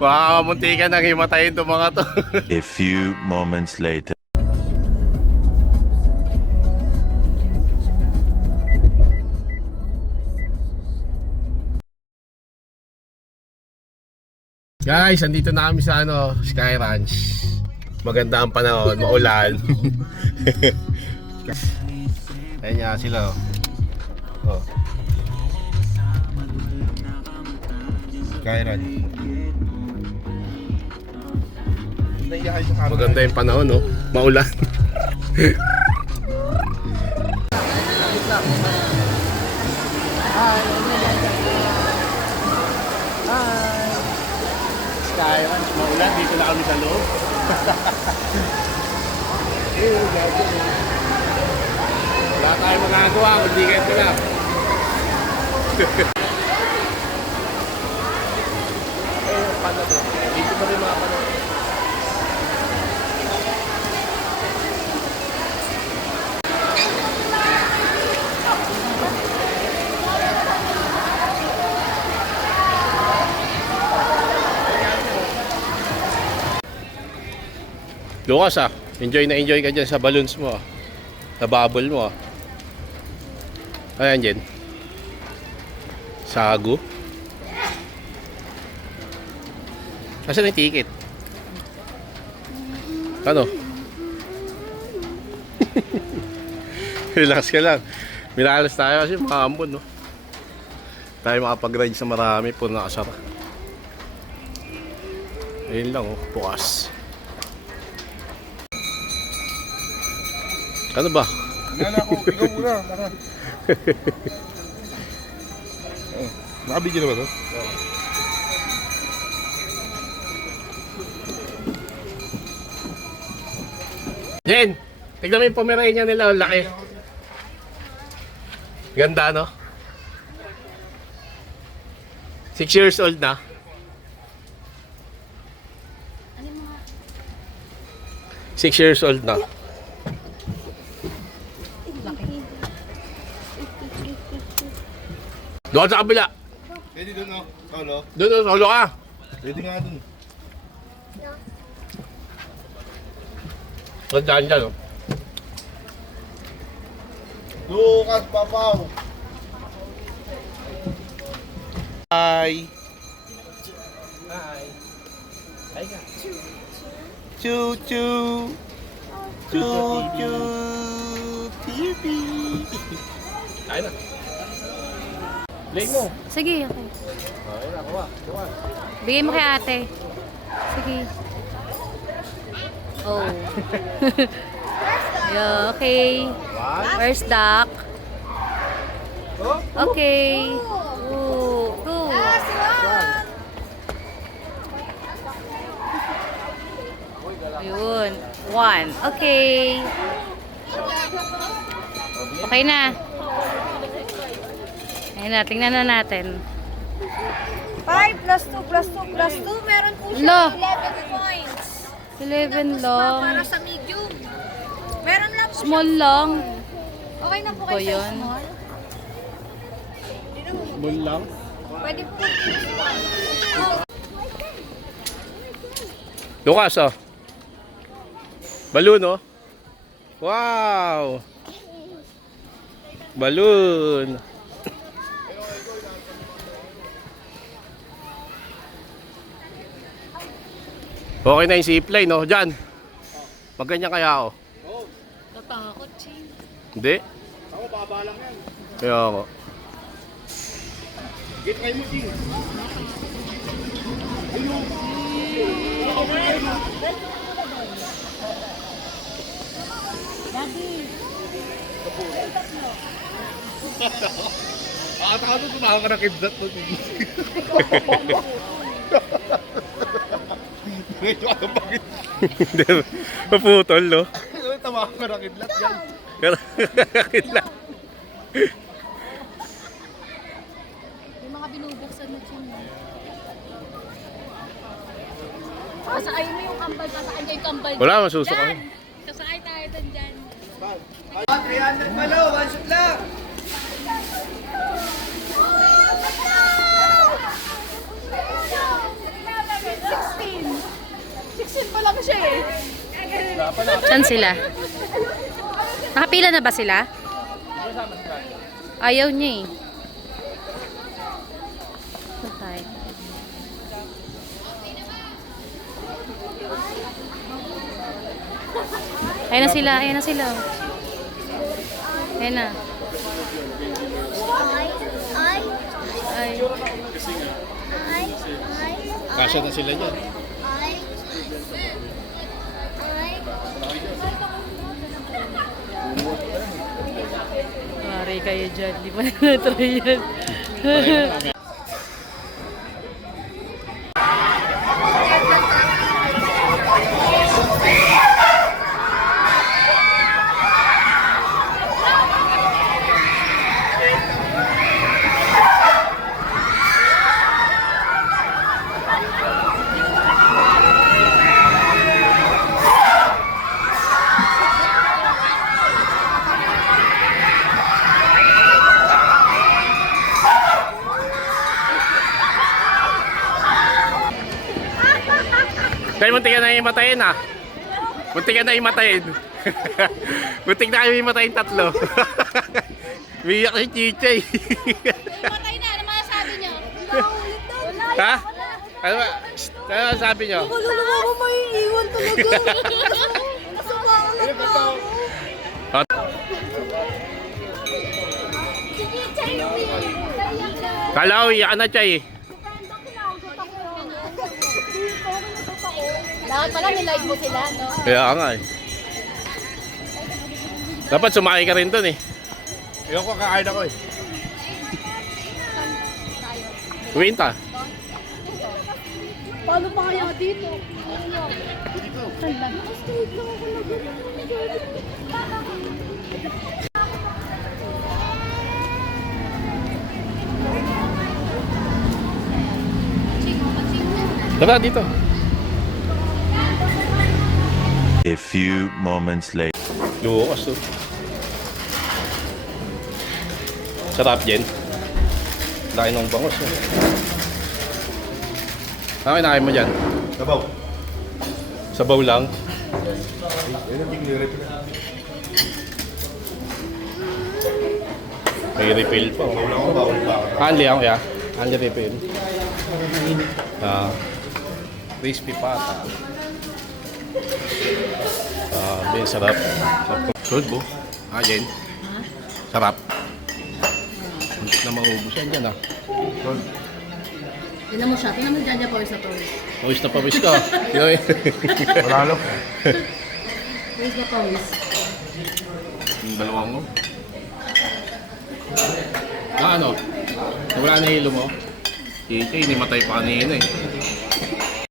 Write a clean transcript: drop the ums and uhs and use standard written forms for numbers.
Baka muntikan nang himatayin itong mga to. A few moments later. Guys, andito na kami sa Sky Ranch. Maganda ang panahon, maulan. Ayun nga sila. Oh. Sky Ranch. Maganda yung panahon, no? Maulan. Sky Ranch, maulan. Dito na kami sa loob. Wala tayong magagawa. Kundi ganito na. Paano to? Dito pa rin mga paano. Lukas enjoy na enjoy ka dyan sa balloons mo sa bubble mo Ayan dyan. Sago. Asan yung ticket? Ano? Relax ka lang. Minalas tayo kasi mga ambon, no? Tayo makapag-ride sa marami, puro nakasara. Ayun lang, bukas. Ano ba? Nala ko, ikaw muna. Nakabigyan na ba ito? Jen! Tignan mo yung Pomeranian nila, ang laki. Ganda, no? 6 years old na. Six years old na. Doon sa kabila. Pwede doon, no? Solo? Doon, solo ka. Pwede nga doon. Gandaan dyan, no? Lucas, Papaw! Hi! Hi. Hi ka. Choo choo! Choo choo! TV! Kain na. Play mo. Sige, okay. Okay na, kuha. Bigay mo kay ate. Sige. Oh. Yeah, okay. Where's duck? Okay. Two. Ayun. One. Okay. Okay na. Ayun na, tingnan na natin. 5 plus 2 plus 2 plus 2, meron po Lo. siya 11 points. 11 Para lang. sa medium. Meron lang po Small lang. siya. Okay na po Ba kayo sa yun? small. Small lang. Pwede po. Lucas, balloon, oh. Wow! Balloon. Okay na yung zipline, no? Diyan. Magganyan kaya ako. Natakot, Ching. Hindi. Ako, baba lang yan. Kaya ako. Get kayo mo, Ching. Akala ko tumawa ka ng kidlat mo. Ito ako bakit? Maputol, no? Tumawa ka ng kidlat yan. Karakit lang. Yung mga binubuksan na Ching. Pasakay mo yung kambal, pasakay niya yung kambal. Wala, masusukan. Kasakay tayo doon dyan. 300 malo, one shot lang! lang siya eh. Saan sila? Nakapila na ba sila? Ayaw niya eh. Patay. Ayan na sila, ayan na sila. Ayan na. Ay. Kasya na sila dyan. Mari kayo dyan. Di pa na na-try yan. Kaya muntik ka na imatayin ah. Muntik ka na imatayin. Muntik na kayo imatayin tatlo. Biyak si Chichay. Patay na, ano masasabi niyo? Ha? Ano ba? Ano sabi nyo? Maluluwa ko maiiwan talaga. Masama ang nagbago. Kala ko iyak na Chay. Dapat pala nilive mo sila, no? Kaya nga eh. Dapat sumakay ka rin dun eh. Ayoko, kakain ako eh. Uwiin ta. Paano pa kaya dito? Tara dito. A few moments later. Lukas to. Sarap din. Laki ng bangos. Eh. Ano kinain mo dyan? Sabaw. Sabaw lang. Yan ang tingin May refill pa. Sabaw lang ako, bawal pa ako. Anli ako ya. Anli refill. Crispy pata. Bin sarap. Good bo. Jen. Sarap. Hindi na maubos yan dyan ah. Tignan mo siya. Tignan mo dyan pawis na pawis. Pawis na pawis ka. Malalo. Pawis na pawis. Yung dalawang mo. Ano? Wala na hilo mo? Hindi matay pa kanina eh.